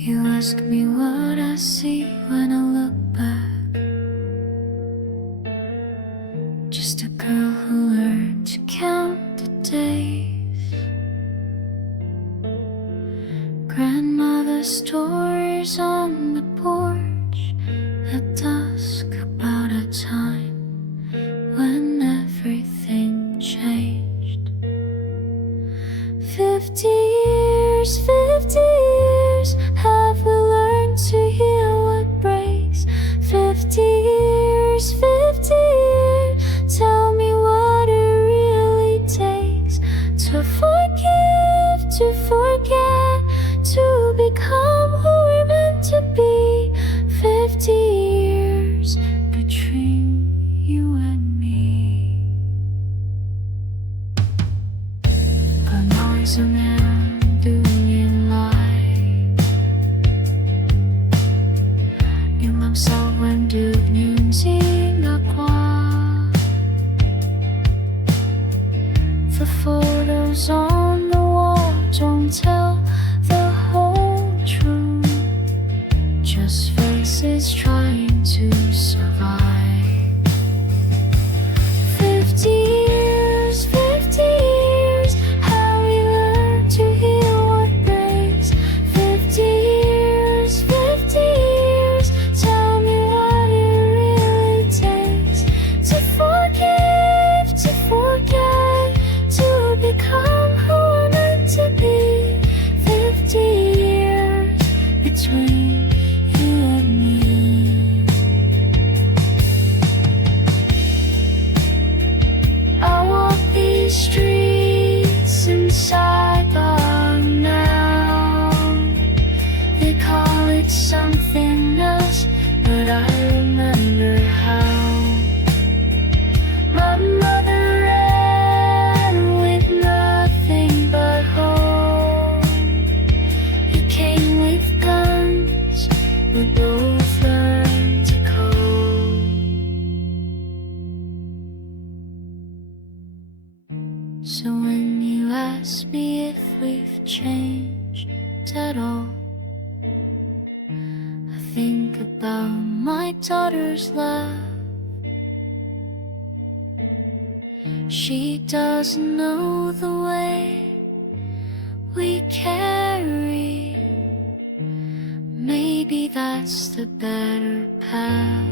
You ask me what I see when I look back. Just a girl who learned to count the days. Grandmother's stories on the porch at dusk about a time when everything changed. 50 years, 50 years, have we learned to heal what breaks? 50 years, 50 years, tell me what it really takes to forgive, to forget, to become who we're meant to be. 50 years between you and me. But noise and doing light. Nhưng làm sao quên được những gì đã qua. The photos on the wall don't tell the whole truth, just faces trying to survive. 50 years, 50 years, how we learn to heal what breaks. 50 years, 50 years, tell me what it really takes to forgive, to forget, to become who we're meant to be. 50 years between you and me. I walk these streets inside by now. They call it something else, but I remember how my mother ran with nothing but hope. He came with guns, we both learned to cope. So when you ask me if we've changed at all, I think about my daughter's laugh. She doesn't know the way we carry. Maybe that's the better path.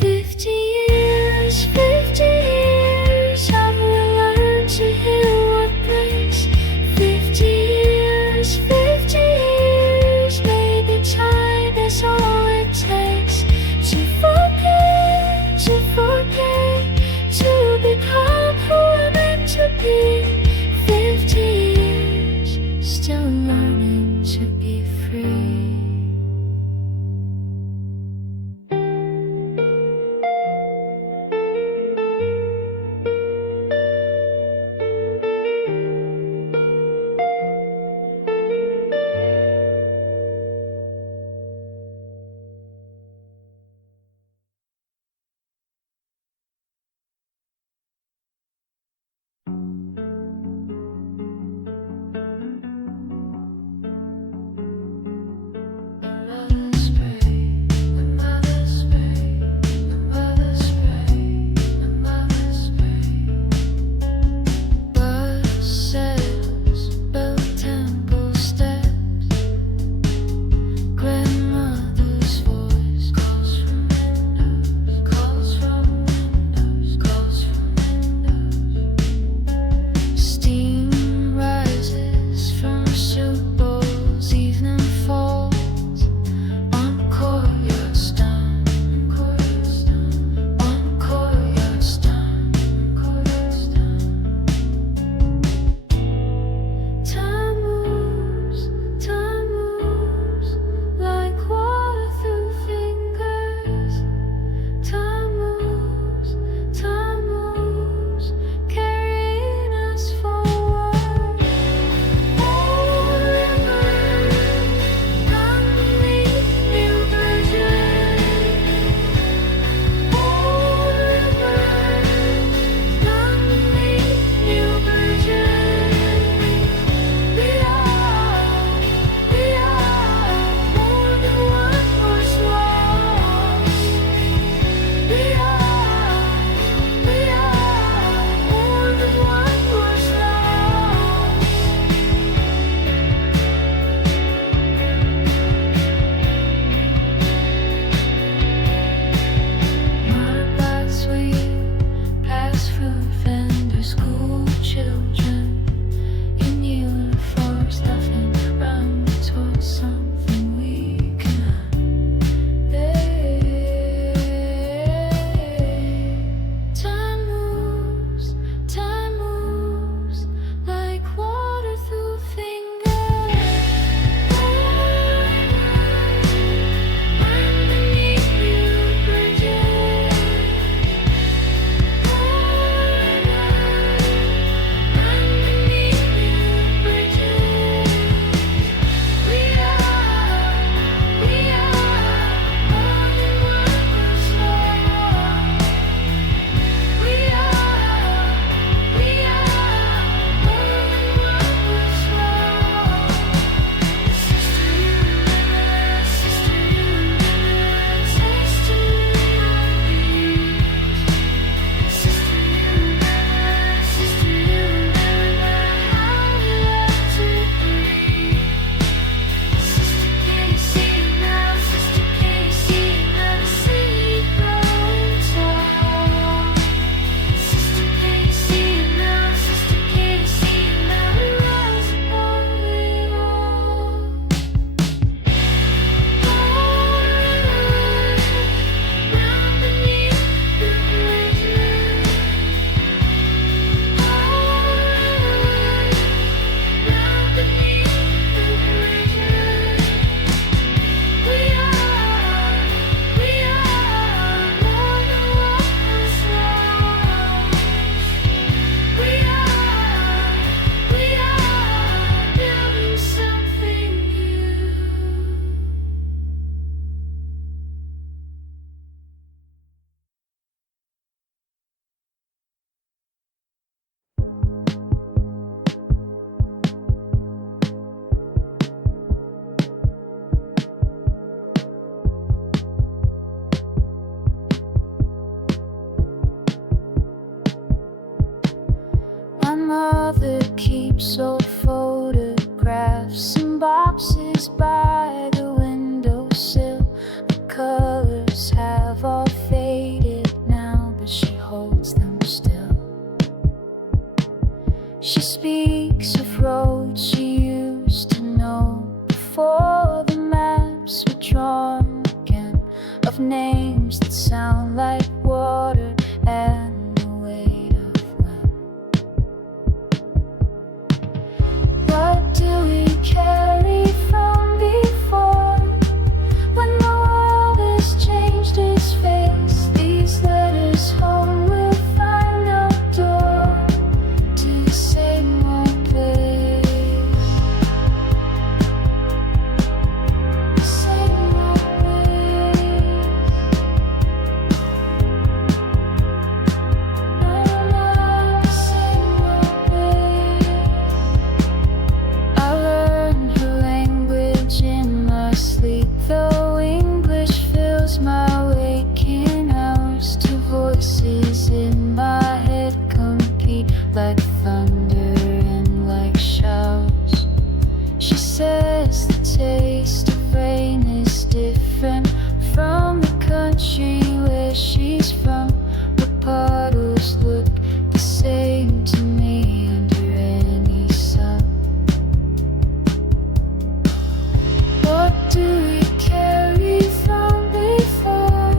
50 years, 50 years, have we learned to heal what breaks? 50 years, 50 years, maybe time is all it takes to forget, to forget, to become who we're meant to be. 50 years, still learning to be free. keeps old photographs in boxes by the windowsill. The colors have all faded now, but she holds them still. She speaks of roads she used to know before the maps were drawn again, of names that sound like water and the weight of wind. What do we carry from before when the world has changed its face? These letters home will find no door to the same old place. The same old place. No, not the same old place. I learned her language in my sleep, though English fills my waking hours. Two voices in my head compete like thunder and like showers. She says the taste of rain is different from the country where she's from, but puddles look the same to me under any sun. What do we carry from before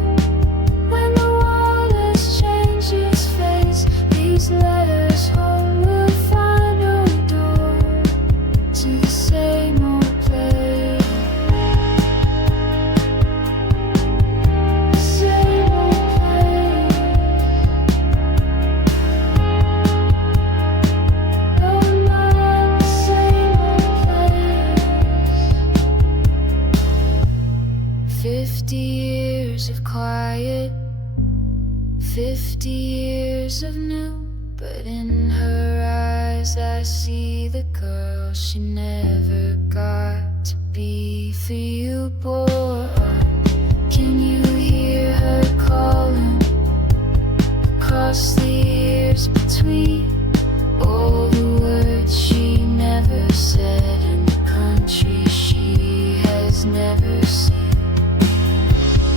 when the world has changed its face? These letters home will find no door to the same old place. The same old place. No, not the same old place. 50 years of quiet, 50 years of new, but in her eyes I see the girl she never got to be. For you, boy, can you hear her calling across the years between? All the words she never said in the country she has never seen.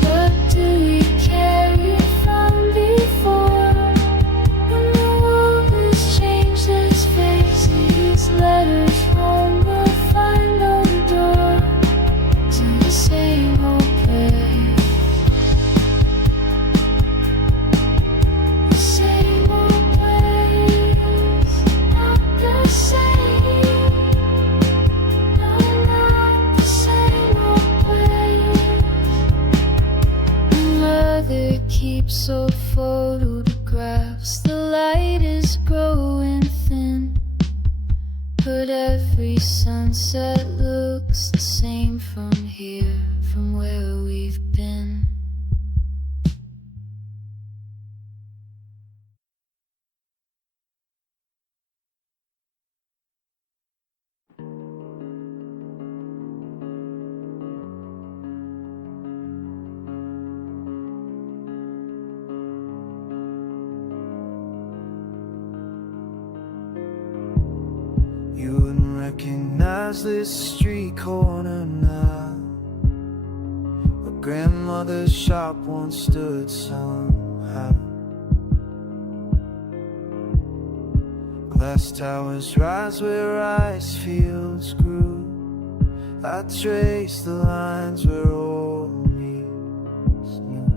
What do we carry from before when the world has changed its face? These letters home will find no door to the same old place. The same old place, not the same. No, not the same old place. Mother keeps old photographs. The light is growing thin, but every sunset looks the same from here, from where we've been. You wouldn't recognize this street corner now, where grandmother's shop once stood somehow. Glass towers rise where ice fields grew. I trace the lines where old meets new,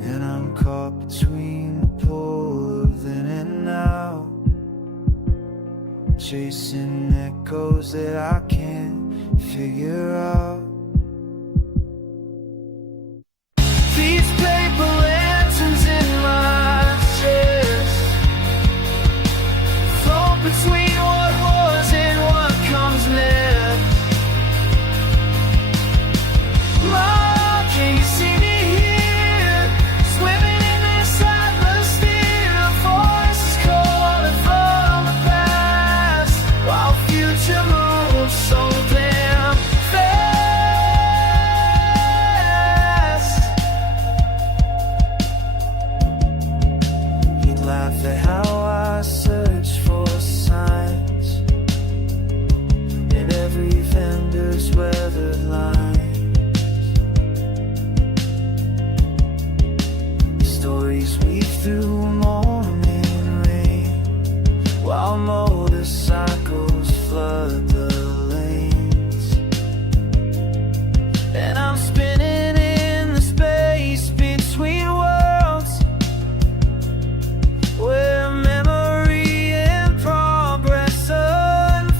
and I'm caught between the pole of then and now, chasing echoes that I can't figure out. These paper lanterns in my chest float between what was and what comes next. Mom, can you see me here, swimming in this atmosphere? A voice is calling from the past, while future moves so damn fast. colors, weathered lines. Stories weave through morning rain, while motorcycles flood the lanes. And I'm spinning in the space between worlds, where memory and progress unfold.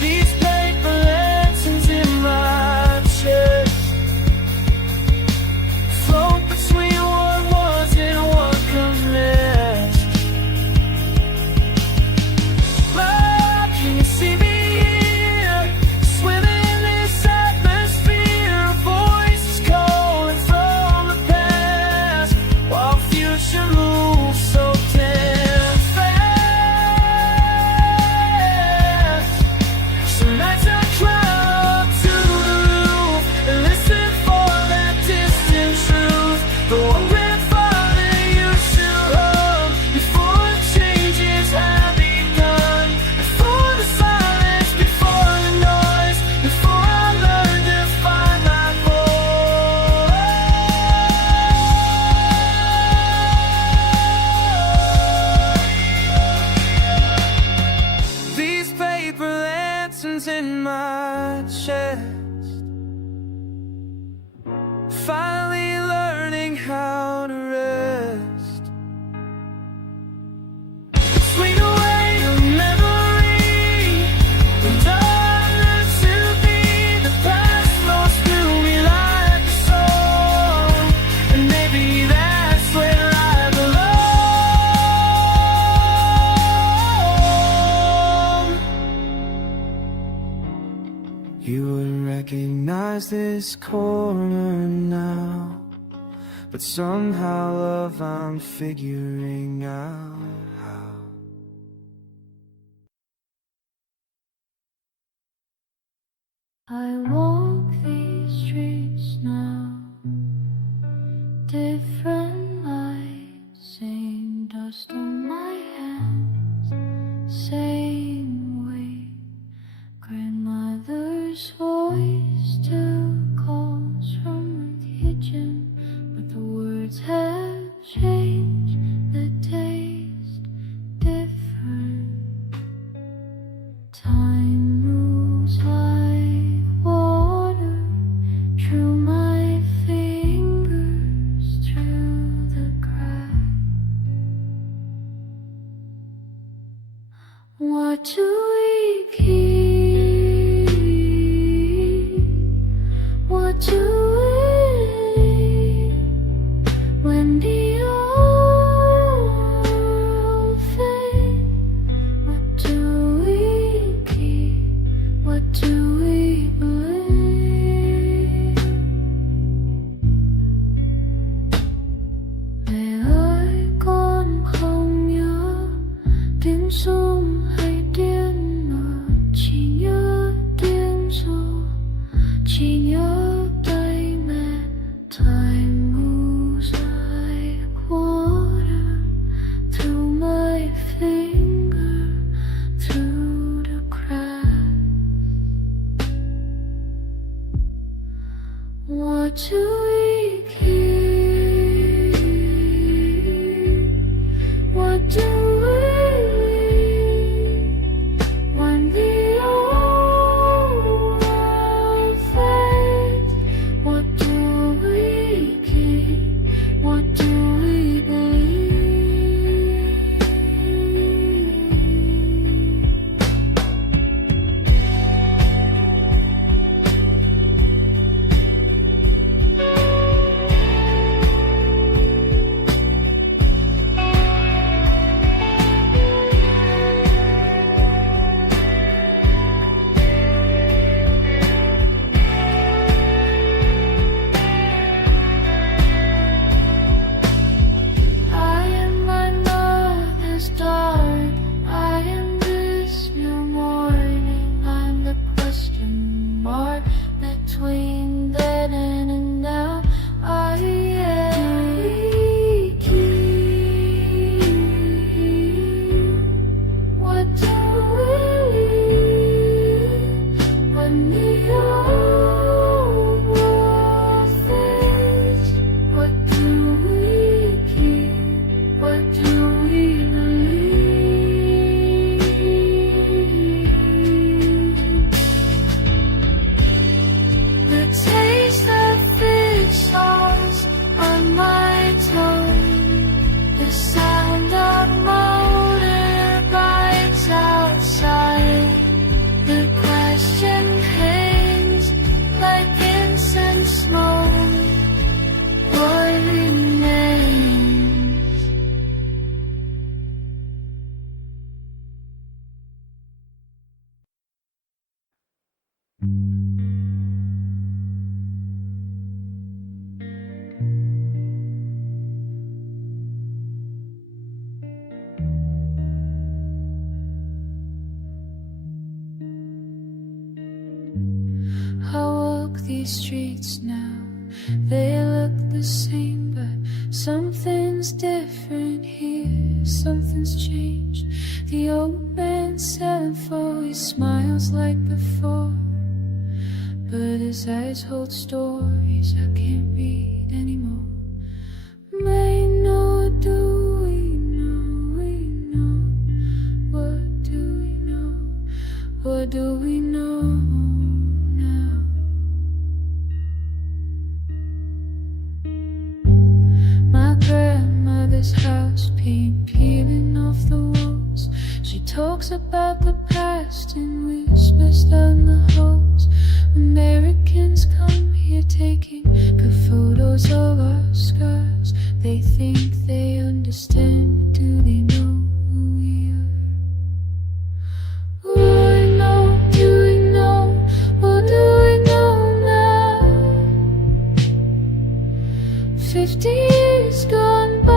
These paper lanterns in my chest float between what was and what comes next. Love, can you see me here, swimming in this atmosphere? Voices calling from the past, while future moves so damn fast. Some nights I climb up to the roof and listen for that distant truth, the one grandfather used to hum before the changes had begun, before the silence, before the noise, before I learned to find my voice. These paper lanterns in my chest, finally learning how to rest. Swing away the memory, and I learn to be. The past flows through me like a song, and maybe that's where I belong. You wouldn't recognize this corner now, but somehow, love, I'm figuring out how. I walk these streets now, different lights, same dust on my hands, same weight. Grandmother's voice still calls from the kitchen, but the words have changed, the taste different. Time moves like water through my fingers, through the cracks. What do we keep? What do we leave when the old fades? What do we keep? What do we believe? Mẹ ơi, con không nhớ tiếng sum hay tiếng mờ, chỉ nhớ tiếng ru, chỉ nhớ tay mẹ. Time moves like water through my finger, through the cracks. What do we keep? What do we leave when the old world fades? What do we keep? What do we believe? I walk these streets now, they look the same, but something's different here, something's changed. The old man selling for, he smiles like before, but his eyes hold stories I can't read anymore. May know, do we know, what do we know, what do we know now? My grandmother's house, paint peeling off the walls. She talks about the past in whispers down the halls. Americans come here taking good photos of our scars. They think they understand, but do they know who we are? What do we know? What do we know now? 50 years gone by,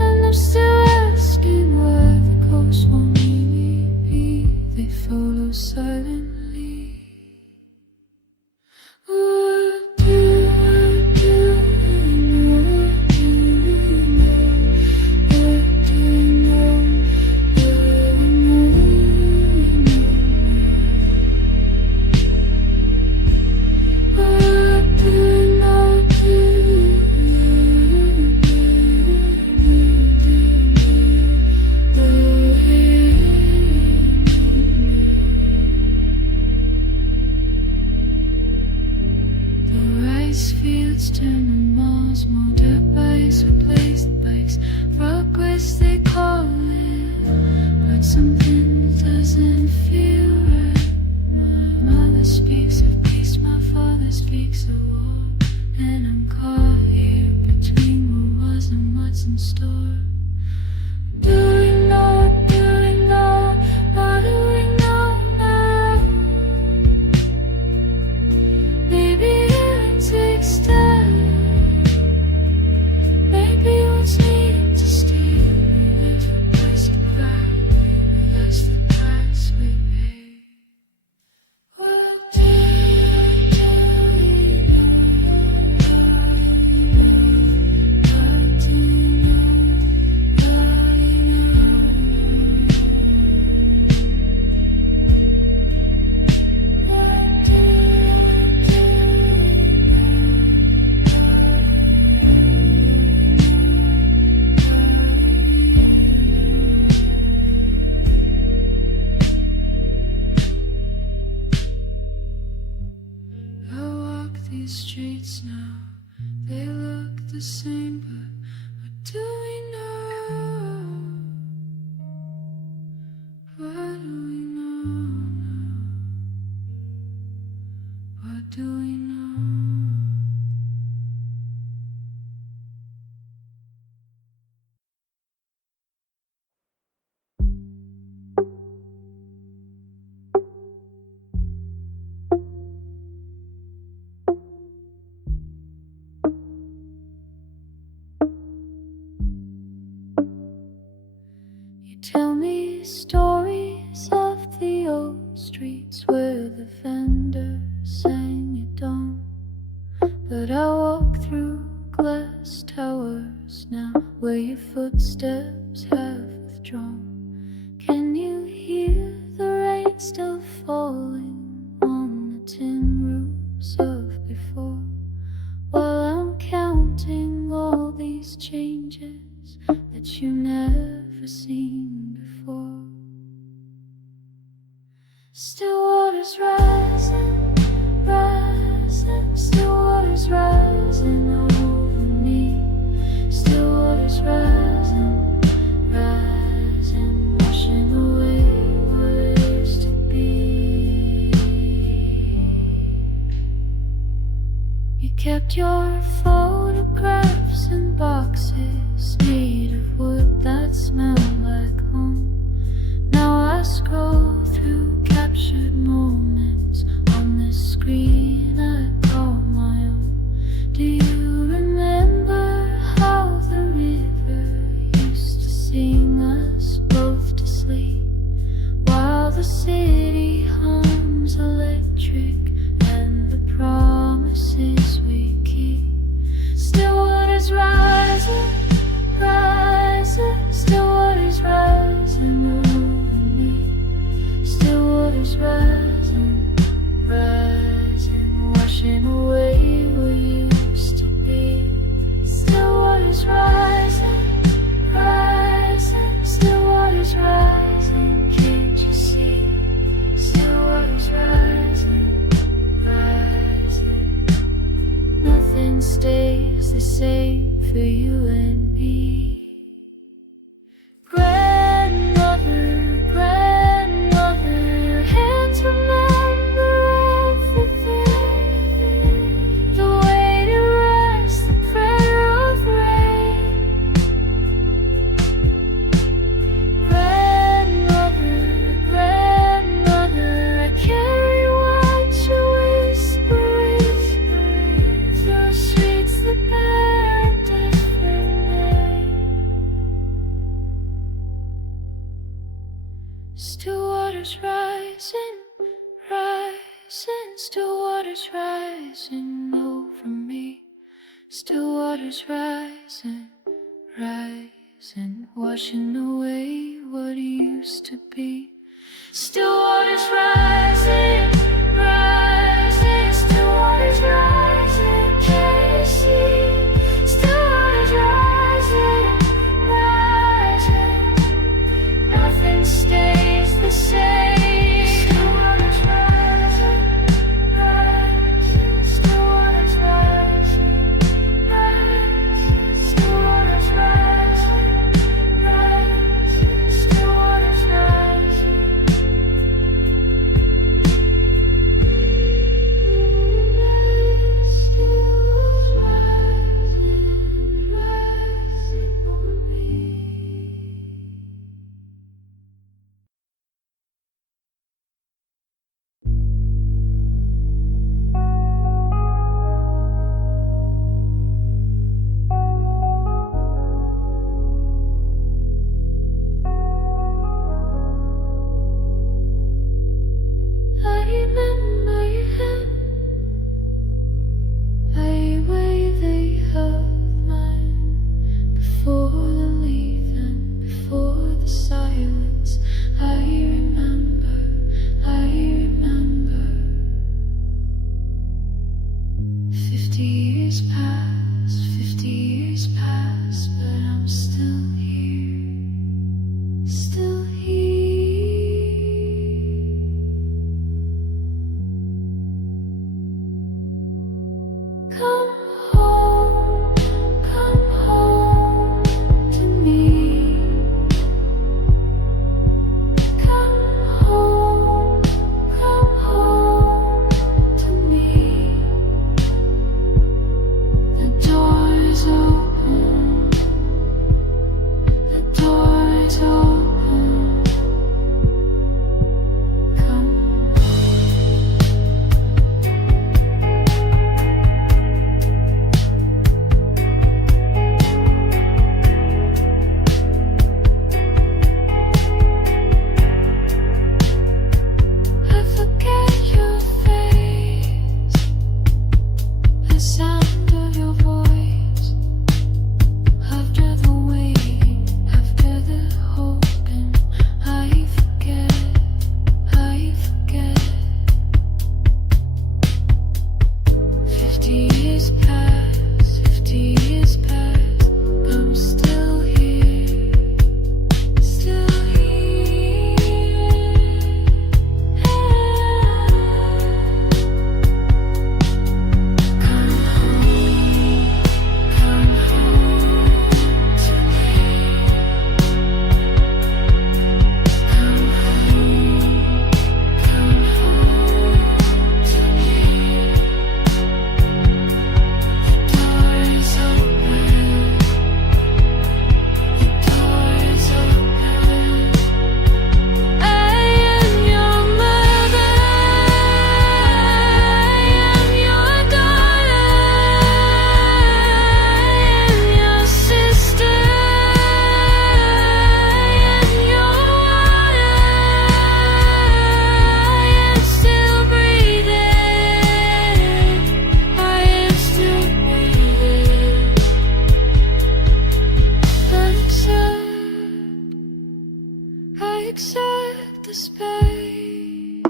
and I'm still asking why the ghosts won't really be. They follow silently. What do we know? What do we know? What do we know? What do we know? What do we know? The rice fields turn to malls, more dirt bikes replace the bikes. Progress they call it, but something doesn't feel right. My mother speaks of peace, my father speaks of war, and I'm caught here between what was and what's in store. Do we know? Do we know? What do we know now? Maybe it takes time. Maybe what's needed to stay. Maybe if a price to buy, maybe that's the price we pay. What do we know? What do we know? What do we know? I walk these streets now, they look the same, but what do we know? What do we know now? What do we know? You tell me stories of the old streets where the vendors sang your dawn, but I walk through glass towers now where your footsteps have withdrawn. Can you hear the rain still falling on the tin roofs of before? While I'm counting all these changes that you never seen before. Still waters rising, rising, still waters rising over me. Still waters rising, rising, washing away what is to be. You kept your photographs in boxes made of wood that smelled like home. Now I scroll through captured moments on this screen I call my own. Do you remember how the river used to sing us both to sleep, while the city hums electric and the promises we keep? Still waters rising, rising, still waters rising over me. Still waters rising, rising, washing away what used to be. Still waters rising, rising, still waters rising, can't you see? Still waters rising, rising. Nothing stays the same for you and me. Grandmother, grandmother, your hands remember everything. The way to rest, the prayer of rain. Grandmother, grandmother, I carry what you whisper through streets that bear a different name. Still waters rising, rising, still waters rising over me. Still waters rising, rising, washing away what used to be. Still waters rising, rising, still waters rising, can you see? Still waters rising, rising, nothing stays the same. Still waters rising, rising, still waters rising, rising, still waters rising, rising, still waters rising. accept the space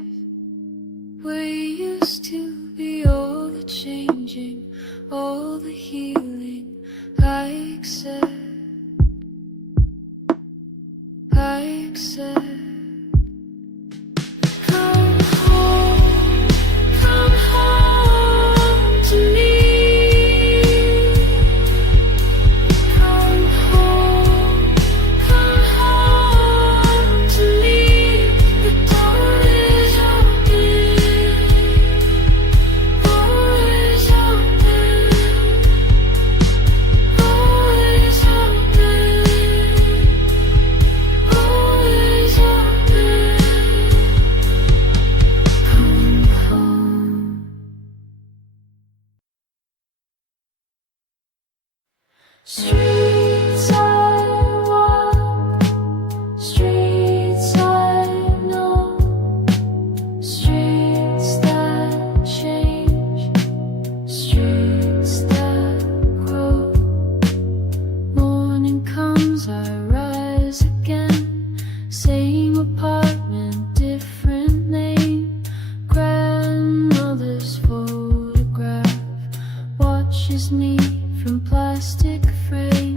where you used to be. All the changing, all the healing, I accept. I accept. Come home to me. Come home to me. The door is open, always open, always open, always open. Come home. Streets I walk, streets I know, streets that change, streets that grow. Morning comes, I rise again, same apartment, different name. Grandmother's photograph watches me from plastic frame.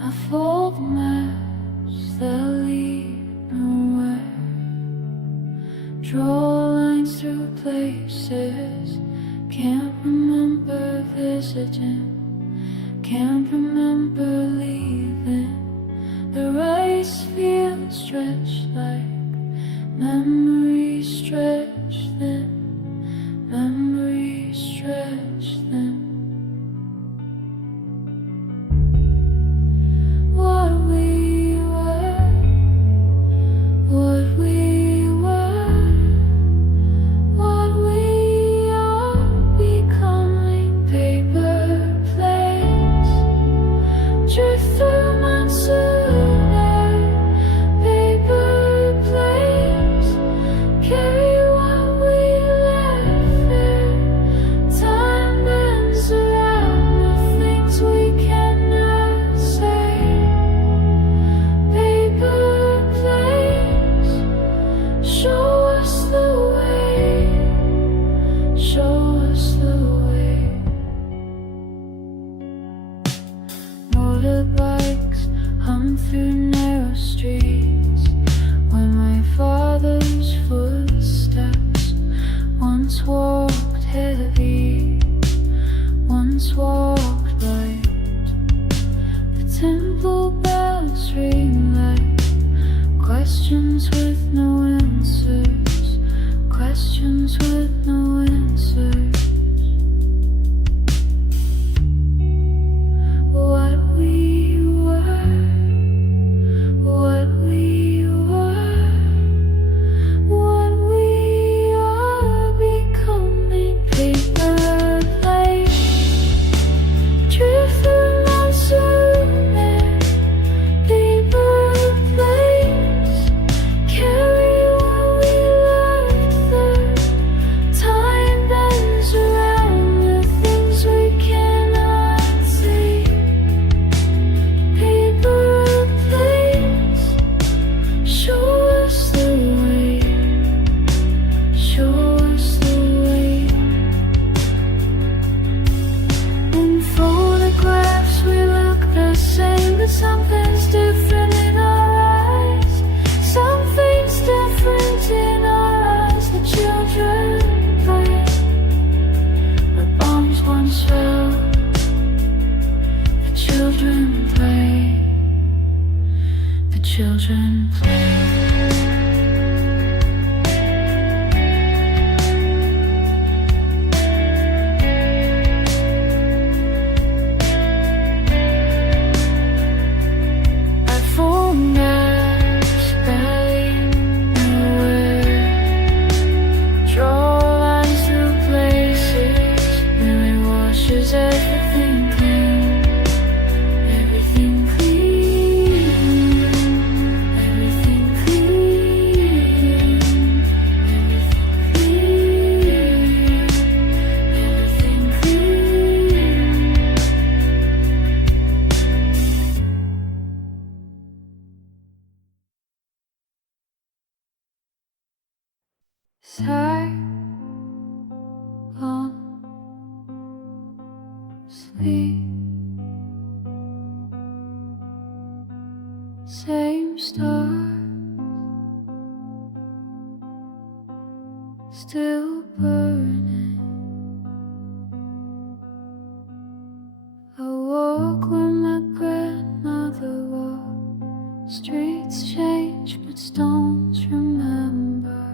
I fold the maps that lead nowhere, draw lines through places can't remember visiting, can't remember leaving. The rice fields stretch like memories stretch thin, memories stretch thin. What we were, what we were, what we are becoming. Paper planes drift through monsoon air. Paper planes carry what we left there. Time bends around the things we cannot say. Paper planes show us the way, show us the way. Motorbikes hum through narrow streets where my father's footsteps once walked heavy, once walked light. The temple bells ring like questions with no answers, questions with no answers. What we were, what we were, what we are becoming. Paper planes drift through monsoon air. Paper planes carry what we left there. Time bends around the things we cannot see. Paper planes show us the way, show us the way. In photographs we look the same, but something's different in our eyes. Something's different in our eyes. The children play where bombs once fell. The children play, the children play. I fold maps that lead nowhere, draw lines through places, Mươi washes everything clean, everything clean, everything clean, everything clean, everything clean. Sleep. Same stars still burning. I walk where my grandmother walked. Streets change but stones remember.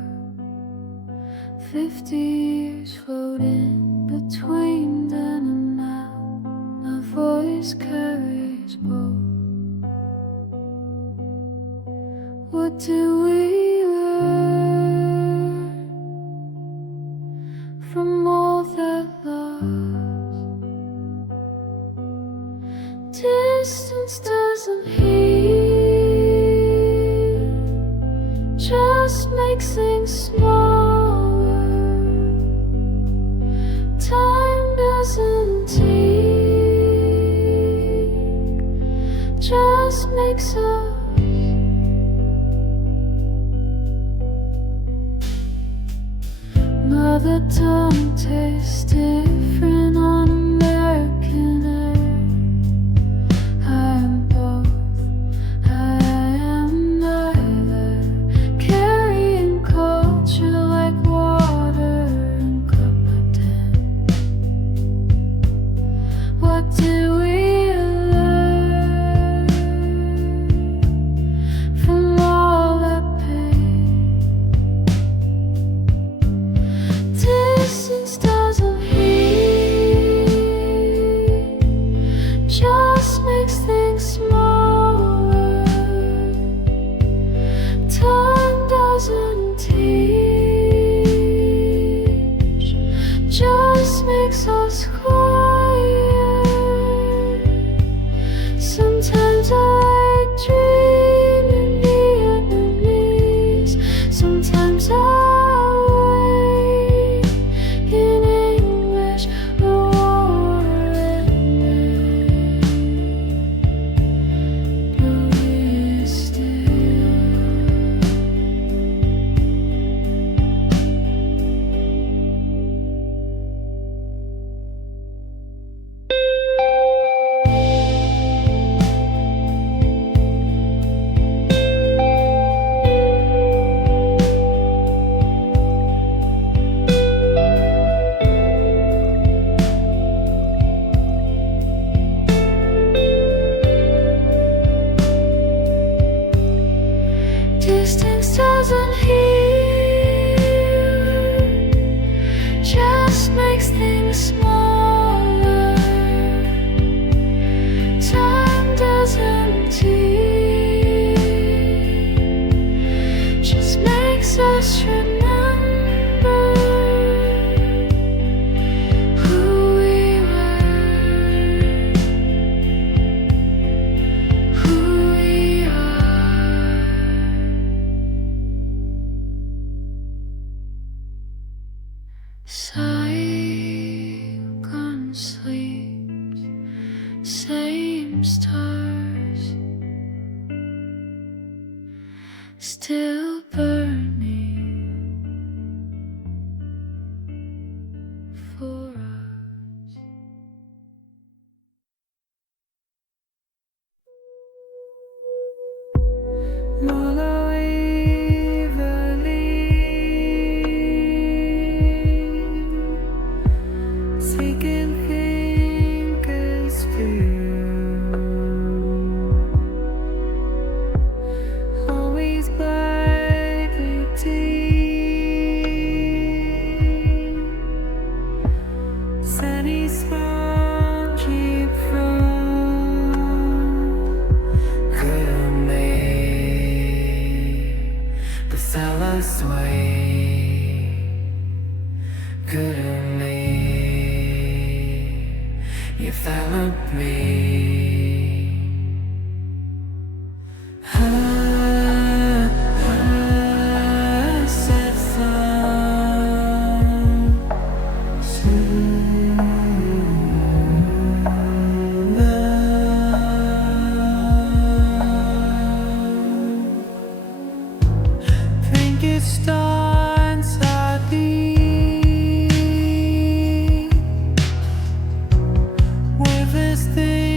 50 years floating between then and now. My voice carries both. What did we learn from all that lost? Distance doesn't heal, just makes things smaller. Time doesn't take, just makes us. Mother tongue tastes different on American air. I am both. Distance doesn't heal, just makes things smaller. Time doesn't heal, just makes us remember who we were, who we are. Saigon sleeps, same stars, still burning for us. Always by sunny spongy Think it starts at the with this thing.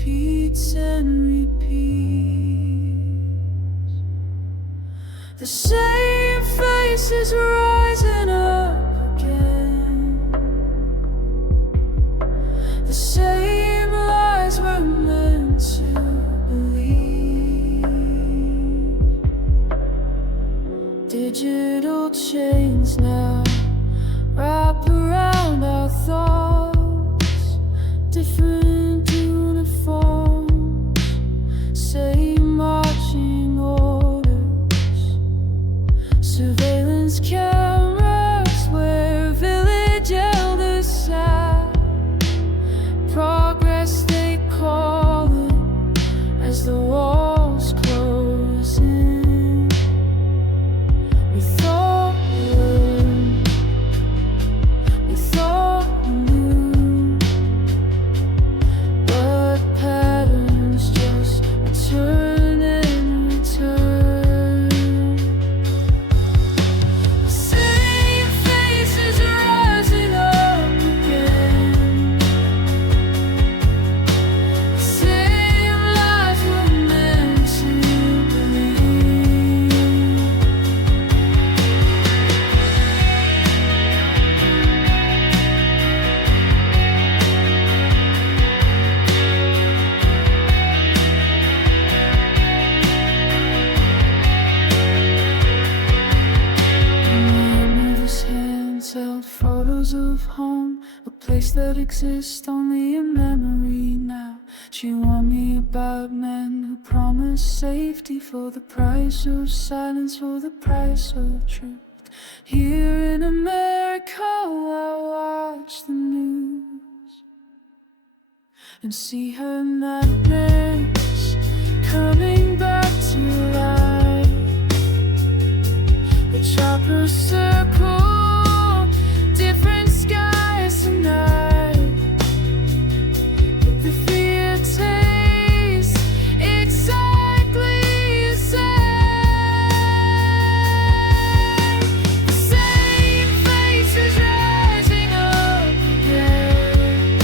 repeats and repeats. The same faces rising up again. The same lies we're meant to believe. Digital chains now wrap around our thoughts. Different uniforms, same marching orders. Surveillance cameras where village elders sat. Progress they call it as the walls close in. We thought we knew, but patterns just return and return. The same faces rising up again. The same lies we're meant to believe. Grandmother's hands held photos of home, a place that exists only in memory now. She warned me about men who promised safety for the price of silence, for the price of truth. Here in America, I watch the news and see her nightmares coming back to life. The choppers circle different skies tonight, but the fear tastes exactly the same. The same faces rising up again.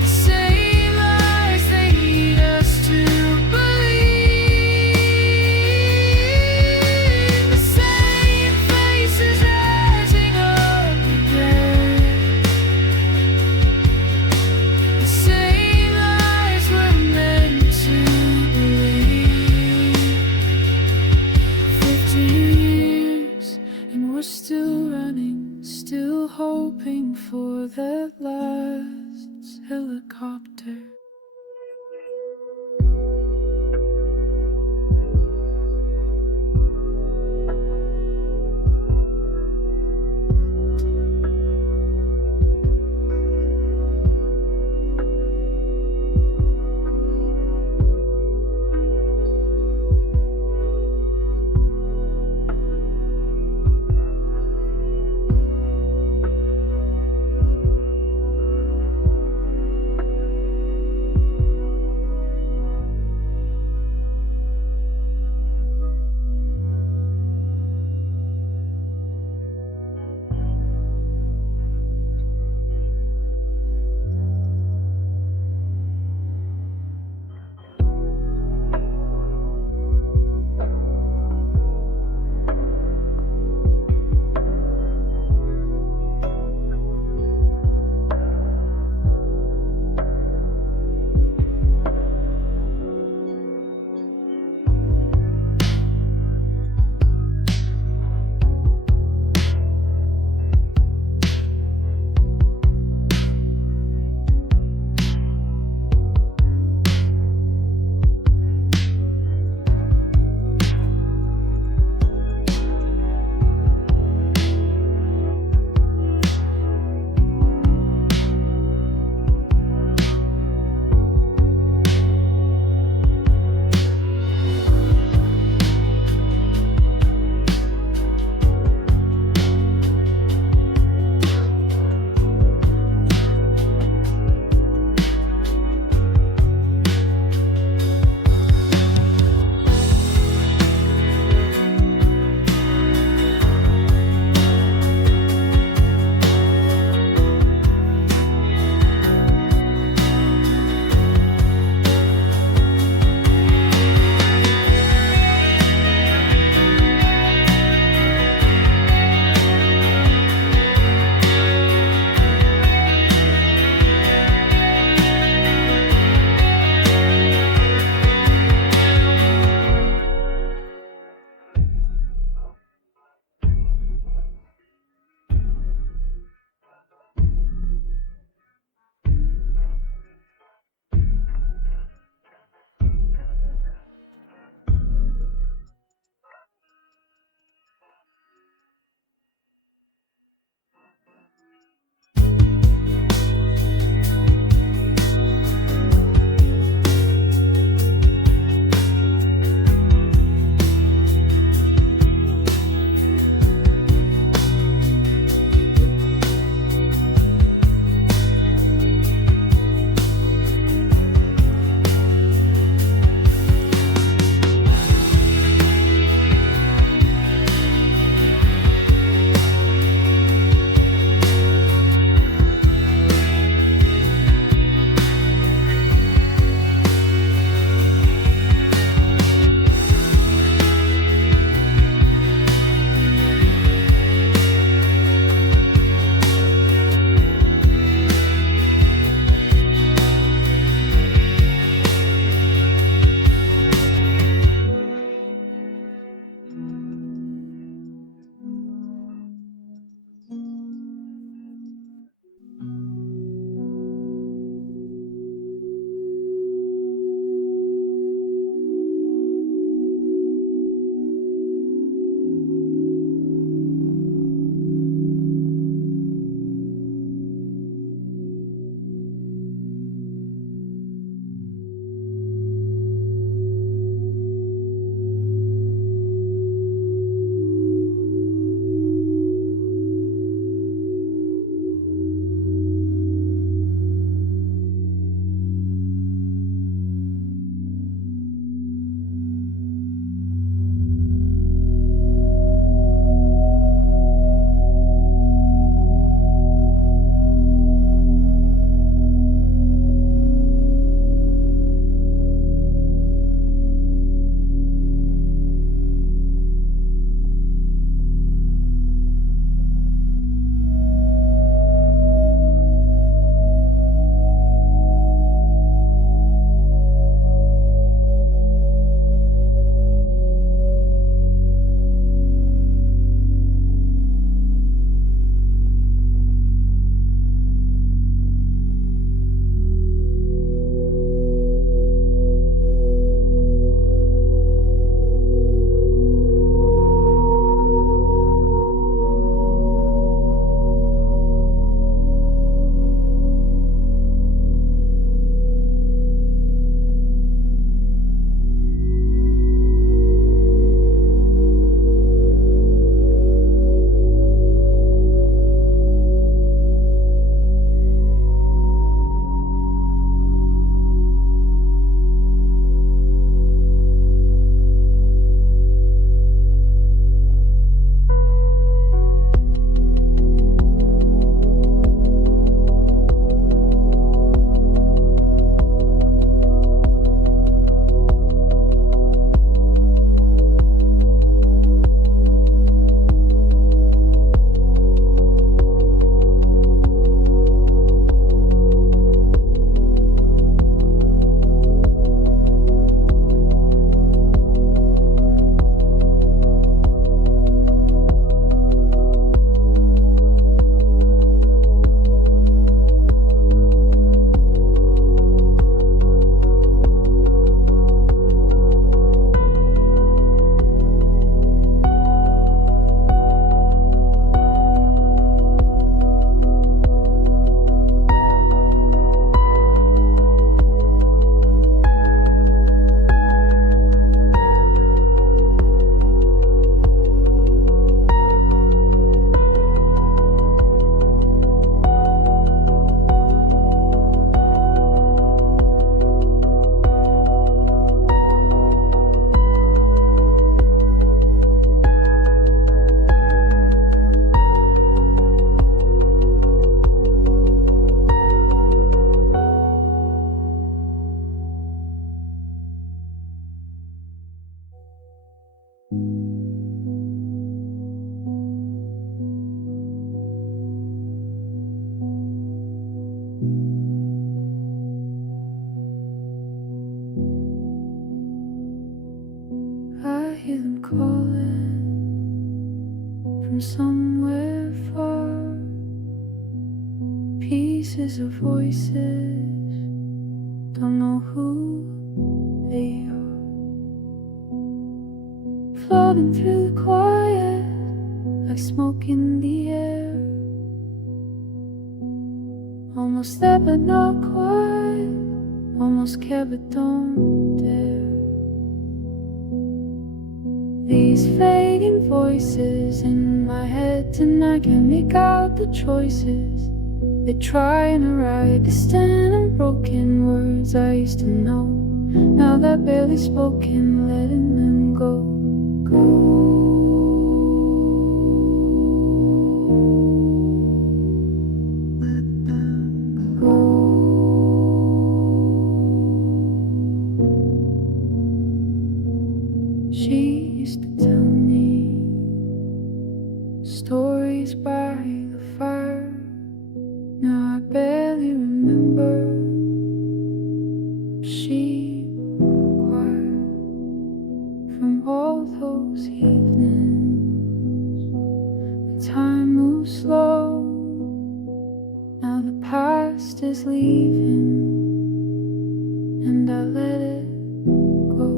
The same lies they lead us to believe. The same faces rising up again. The same lies we're meant to believe. 50 years and we're still running, still hoping for that last helicopter. Pieces of voices, don't know who they are, floating through the quiet like smoke in the air. Almost there but not quite, almost care but don't dare. These fading voices in my head tonight can't make out the choices. They try and write distant and broken words I used to know. Now they're barely spoken, letting them go. Let them go. She used to tell me stories by the fire. Now I barely remember what she required from all those evenings when time moves slow. Now the past is leaving and I let it go.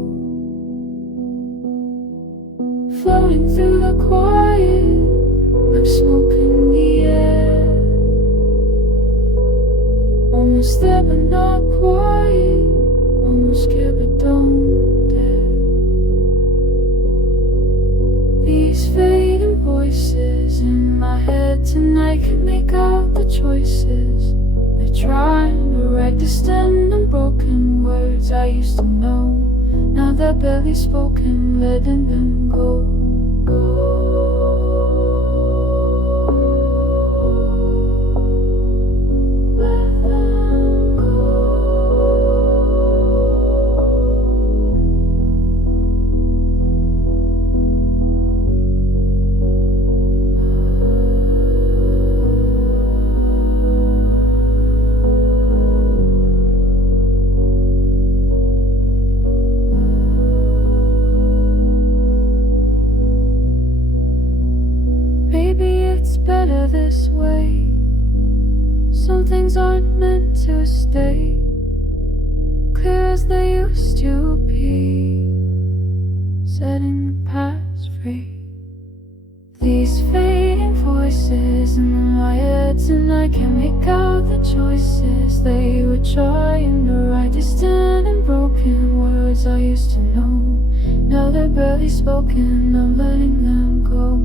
Floating through the quiet like smoke in the air. Almost there but not quite, almost care but don't dare. These fading voices in my head tonight can make out the choices. They're trying to write distant and broken words I used to know. Now they're barely spoken, letting them go. It's better this way. Some things aren't meant to stay clear as they used to be, setting the past free. These fading voices in my head tonight can't make out the choices. They were trying to write distant and broken words I used to know. Now they're barely spoken, I'm letting them go.